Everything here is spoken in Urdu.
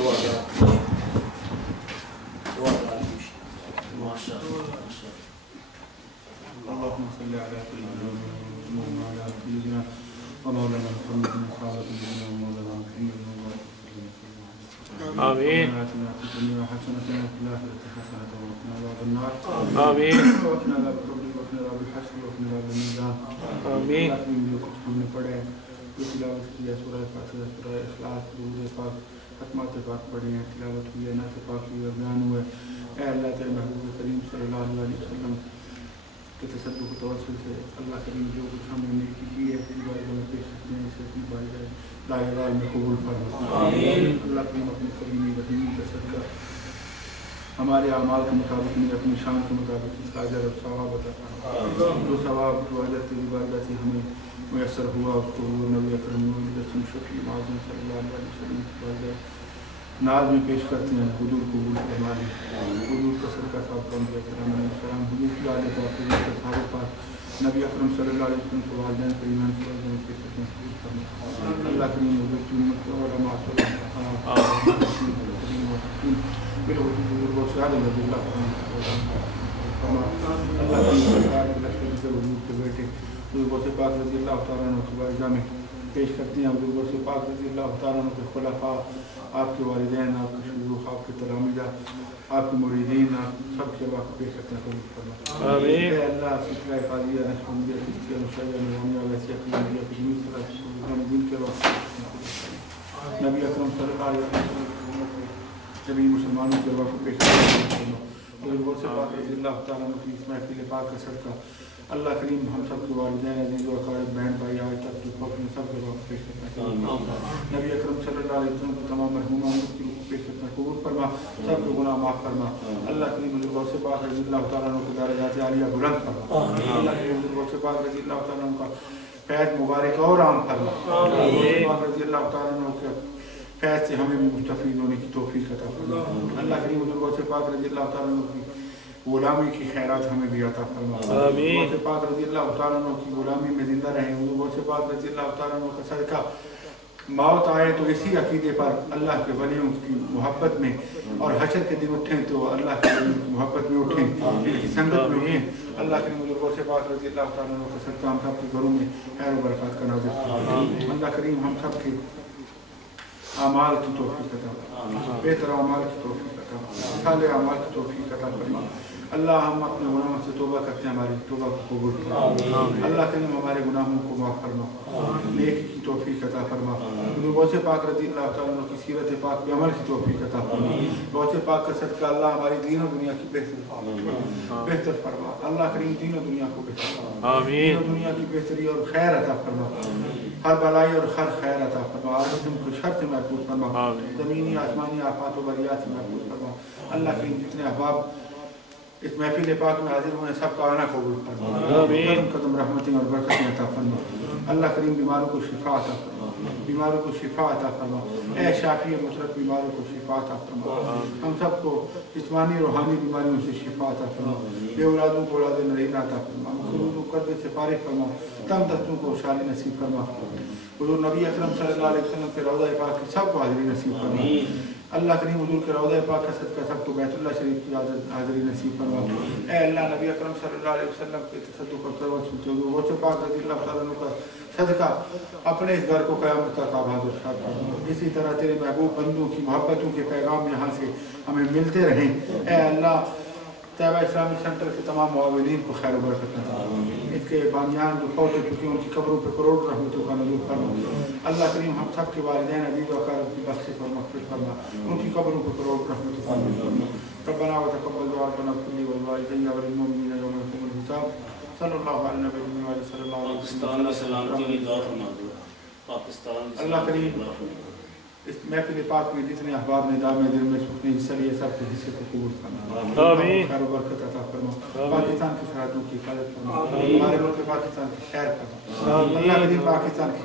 اللهم صل على سيدنا محمد وعلى سيدنا ومولانا محمد وصحبه سيدنا ومولانا محمد آمين. آتنا في الدنيا حسنة وفي الآخرة حسنة وقنا عذاب النار. آمين. وقنا عذاب القبر وقنا عذاب الحشر وقنا عذاب الميزان. آمين. جو کچھ ہم نے پڑھے جو تلاوت کیا سورہ فاتحہ سورہ اخلاص درود پاک ختمات پاک پڑھے ہیں تلاوت کی ہے نعت پاک کی اور بیان ہوئے اے اللہ تیرے محبوب کریم صلی اللہ علیہ وسلم کے تصدق و توسل سے اللہ کریم جو کچھ ہم نے نیکی کی ہے اپنی بارگاہ میں پیش کرتے ہیں اسے اپنی بارگاہ لاجوال میں قبول فرما. آمین. اللہ کریم اپنی کریمی رحیم کا صدقہ ہمارے اعمال کے مطابق نہیں اپنی شان کے مطابق اس کا اجر اور ثواب عطا فرما. جو ثواب جو اجر تیری بارگاہ سے ہمیں میسر ہوا اس کو نبی اکرم رسول شفیع معظم صلی اللہ علیہ وسلم کی بارگاہ ناز میں پیش کرتے ہیں. حضور قبول فرما لیں. حضور کا صدقہ صاحب کا کرم السلام حضور کی آل پاک حضور کے صحابہ پاک نبی اکرم صلی اللہ علیہ وسلم کے والدین پر ایمان کی وجہ سے پیش کرتے ہیں. قبول فرما. اللہ کریم حضور کی امت کو علماء صلی اللہ علیہ وسلم بالحضور کو سیاد رضی اللہ فرما. اللہ کریم سرکار کے لشکر سے حضور کے بیٹے حضور سے پاک رضی اللہ تعالیٰ عنہ کی بارگاہ میں پیش کرتے ہیں. حضور سے پاک رضی اللہ تعالیٰ عنہ کے خلفاء آپ کے والدین آپ کے شیوخ آپ کے تلامذہ آپ کے مریدین آپ سب کے واقع پیش کرتے ہیں. قبول فرما. آمین. اے اللہ سلسلہ قادریہ نقشبندیہ چشتیہ نقشبندیہ نظامیہ ویسیہ قیمتیہ قدیمی صلی دین کے واقع نبی اکرم صلی اللہ علیہ وسلم جبھی مسلمانوں کے واقع پیش کرتے ہیں. حضور سے پاک رضی اللہ تعالیٰ عنہ کی اس محفل پاک کا صدقہ اللہ کریم ہم سب کے والدین عزیز و اقارب بہن بھائی آج تک جو فوت سب کے واقع پیش کرتے ہیں. نبی اکرم صلی اللہ علیہ وسلم کو تمام مرحوموں کی روح پیش کرتے ہیں. قبول فرما. سب کے گناہ معاف فرما. اللہ کریم حضور سے پاک رضی اللہ تعالیٰ عنہ کے درجات عالیہ بلند فرما. اللہ کریم حضور سے پاک رضی اللہ تعالیٰ عنہ کا فیض مبارک اور عام فرما. حضور پاک رضی اللہ تعالیٰ عنہ کے فیض سے ہمیں بھی مستفید ہونے کی توفیق عطا فرما. اللہ کریم حضور سے پاک رضی اللہ تعالیٰ عنہ کی غلامی کی خیرات ہمیں بھی عطا فرما. آمین. حضور پاک رضی اللہ تعالیٰ عنہ کی غلامی میں زندہ رہیں. حضور سے پاک رضی اللہ تعالیٰ عنہ کا صدقہ موت آئے تو اسی عقیدے پر اللہ کے ولیوں کی محبت میں اور حشر کے دن اٹھیں تو اللہ کے ولیوں کی محبت میں اٹھیں ان کی سنگت میں اٹھیں. اللہ کریم حضور سے پاک رضی اللہ تعالیٰ عنہ کا صدقہ ہم سب کے گھروں میں خیر و برکات کا نازل فرما. اللہ کریم ہم سب کے اعمال کی توفیق عطا فرما. بہتر اعمال کی توفیق عطا فرما. صالح اعمال کی توفیق عطا فرما. اللہ ہم اپنے گناہوں سے توبہ کرتے ہیں ہماری توبہ کو قبول فرما. اللہ کریم ہمارے گناہوں کو معاف فرما. نیکی کی توفیق عطا فرما. حضور سے پاک رضی اللہ تعالیٰ عنہ کی سیرت پاک پہ عمل کی توفیق عطا فرما. غوث پاک کا صدقہ اللہ ہماری دین و دنیا کی بہتر فرما. اللہ کریم دین و دنیا کو بہتر فرما. دین و دنیا کی بہتری اور خیر عطا فرما. ہر بلائی اور ہر خیر عطا فرما. آدم کو شر سے محفوظ فرما. زمینی آسمانی آفات و بلیات سے محفوظ فرما. اللہ کریم جتنے احباب اس محفل پاک میں حاضر ہوئے سب کا آنا قبول فرما. قدم قدم رحمتیں اور برکتیں عطا فرما. اللہ کریم بیماروں کو شفا عطا فرما. بیماروں کو شفا عطا فرما. اے شافی مصرف بیماروں کو شفا عطا فرما. ہم سب کو جسمانی روحانی بیماریوں سے شفا عطا فرما. بے اولادوں کو اولاد نرینہ عطا فرما. مقروض و قرض سے فارغ فرما. تنگ دستوں کو شادی نصیب فرما. حضور نبی اکرم صلی اللہ علیہ وسلم کے روضہ پاک کی سب کو حاضری نصیب فرما. اللہ کریم حضور کے روضہ پاک کا صدقہ سب کو بیت اللہ شریف کی حاضری نصیب فرما. اے اللہ نبی اکرم صلی اللہ علیہ وسلم کے تصدق اور توسل سے حضور سے پاک رضی اللہ تعالیٰ عنہ کا صدقہ اپنے اس گھر کو قیامت تک آباد و شاد فرما. اسی طرح تیرے محبوب بندوں کی محبتوں کے پیغام یہاں سے ہمیں ملتے رہیں. اے اللہ طیبہ اسلامی سینٹر کے تمام معاونین کو خیر و برکت عطا فرما. اس کے بانیان جو فوت ہو چکے ہیں ان کی قبروں پہ کروڑ رحمتوں کا نزول فرما. اللہ کریم ہم سب کے والدین عزیز و اقارب کی بخشش اور مغفرت فرما. ان کی قبروں پہ کروڑ رحمتوں کا نزول فرما. ربنا وتقبل دعاء ربنا اغفر لي ولوالدي وللمؤمنين يوم يقوم الحساب. صلی اللہ علیہ نبی علیہ صلی اللہ علیہ وسلم. اللہ کریم اس محفل پاک میں جتنے احباب نے دام دل میں سکھنے حصہ لیے سب کے حصے کو قبول فرما. آمین. خیر و برکت عطا فرما. پاکستان کی سرحدوں کی حفاظت فرما. ہمارے ملک پاکستان کی خیر فرما. اللہ کریم پاکستان کی